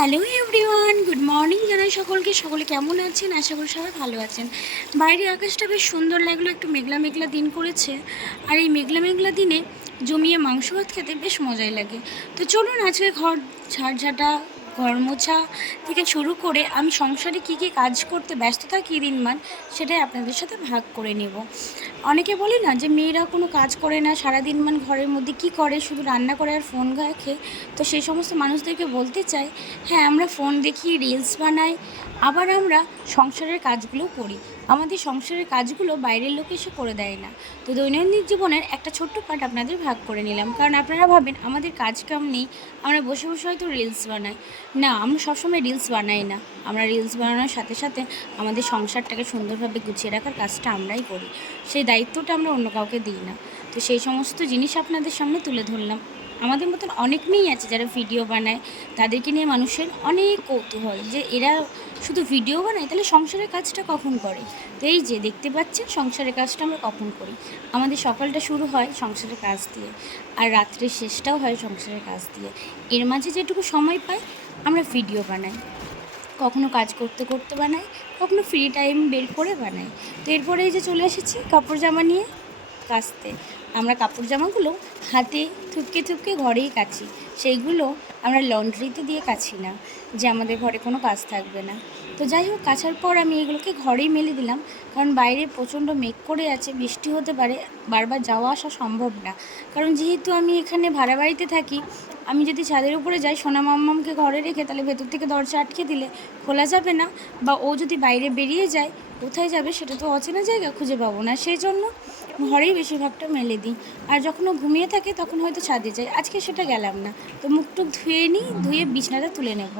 Hello everyone, good morning জানাই সকলকে। সকলে কেমন আছেন? আশা করি সবাই ভালো আছেন। বাইরে আকাশটা বেশ সুন্দর লাগলো, একটু মেঘলা মেঘলা দিন করেছে। আর এই মেঘলা মেঘলা দিনে জমিয়ে মাংস ভাত খেতে বেশ মজাই লাগে। তো চলুন আজকে ঘর ঝাড়ঝাঁটা, ঘর মোছা থেকে শুরু করে আমি সংসারে কী কী কাজ করতে ব্যস্ত থাকি দিনমান, সেটাই আপনাদের সাথে ভাগ করে নেব। অনেকে বলে না যে মেয়েরা কোনো কাজ করে না, সারাদিনমান ঘরের মধ্যে কি করে, শুধু রান্না করে আর ফোন দেখে। তো সেই সমস্ত মানুষদেরকে বলতে চাই, হ্যাঁ, আমরা ফোন দেখি, রিলস বানাই, আবার আমরা সংসারের কাজগুলো করি। আমাদের সংসারের কাজগুলো বাইরের লোক এসে করে দেয় না। তো দৈনন্দিন জীবনের একটা ছোট্ট পার্ট আপনাদের ভাগ করে নিলাম, কারণ আপনারা ভাবেন আমাদের কাজ কাম নেই, আমরা বসে বসে হয়তো রিলস বানাই। না, আমরা সবসময় রিলস বানাই না। আমরা রিলস বানানোর সাথে সাথে আমাদের সংসারটাকে সুন্দরভাবে গুছিয়ে রাখার কাজটা আমরাই করি। সেই দায়িত্বটা আমরা অন্য কাউকে দিই না। তো সেই সমস্ত জিনিস আপনাদের সামনে তুলে ধরলাম। আমাদের মতন অনেক মেয়েই আছে যারা ভিডিও বানায়, তাদেরকে নিয়ে মানুষের অনেক কৌতূহল যে এরা শুধু ভিডিও বানায়, তাহলে সংসারের কাজটা কখন করে। তো এই যে দেখতে পাচ্ছেন, সংসারের কাজটা আমরা কখন করি। আমাদের সকালটা শুরু হয় সংসারের কাজ দিয়ে, আর রাত্রের শেষটাও হয় সংসারের কাজ দিয়ে। এর মাঝে যেটুকু সময় পাই আমরা ভিডিও বানাই, কখনো কাজ করতে করতে বানাই, কখনো ফ্রি টাইম বের করে বানাই। তো এরপরে এই যে চলে এসেছি কাপড় জামা নিয়ে কাচতে। আমরা কাপড় জামাগুলো হাতে থুপকে থুপকে ঘরেই কাচি, সেইগুলো আমরা লন্ড্রিতে দিয়ে কাচি না, যে আমাদের ঘরে কোনো কাজ থাকবে না। তো যাই হোক, কাচার পর আমি এগুলোকে ঘরেই মেলে দিলাম, কারণ বাইরে প্রচণ্ড মেঘ করে আছে, বৃষ্টি হতে পারে, বারবার যাওয়া আসা সম্ভব না। কারণ যেহেতু আমি এখানে ভাড়া বাড়িতে থাকি, আমি যদি ছাদের উপরে যাই সোনা মাম্মামকে ঘরে রেখে, তাহলে ভেতর থেকে দরজা আটকে দিলে খোলা যাবে না, বা ও যদি বাইরে বেরিয়ে যায় কোথায় যাবে সেটা তো অচেনা জায়গা, খুঁজে পাবো না। সেই জন্য ঘরেই বেশিরভাগটা মেলে দিই। আর যখন ও ঘুমিয়ে থাকে তখন হয়তো ছাদে যাই, আজকে সেটা গেলাম না। তো মুখ টুক ধুয়ে নিই, ধুয়ে বিছানাটা তুলে নেব।